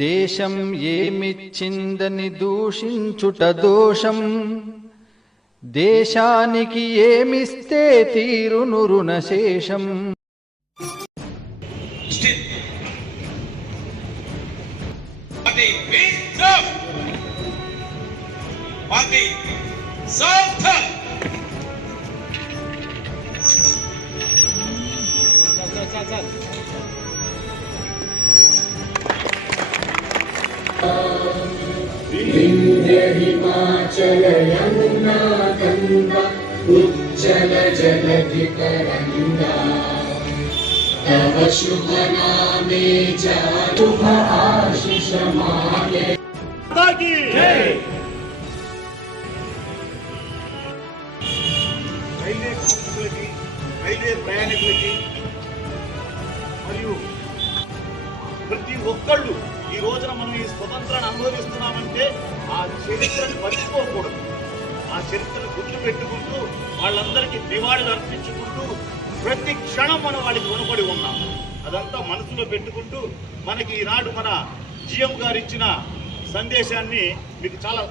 దేశం ఏమిచ్చిందని దూషించుట దోషం, దేశానికి ఏమిస్తే తీరును రుణశేషం. विंध्य हिमाचल यमुना गंगा उज्जल जलधि तरंगा, तव शुभ नामे जातुभ आशीष मागे. రైల్వే ప్రయాణికులకి మరియు ప్రతి ఒక్కళ్ళు ఈ రోజున మనం ఈ స్వతంత్రాన్ని అనుభవిస్తున్నామంటే ఆ చరిత్రను మర్చిపోకూడదు. ఆ చరిత్రను గుర్తు పెట్టుకుంటూ వాళ్ళందరికీ నివాళులు అర్పించుకుంటూ ప్రతి క్షణం మనం వాళ్ళకి రుణపడి ఉన్నాం. అదంతా మనసులో పెట్టుకుంటూ మనకి ఈనాడు మన జిఎం గారు ఇచ్చిన సందేశాన్ని మీకు చాలా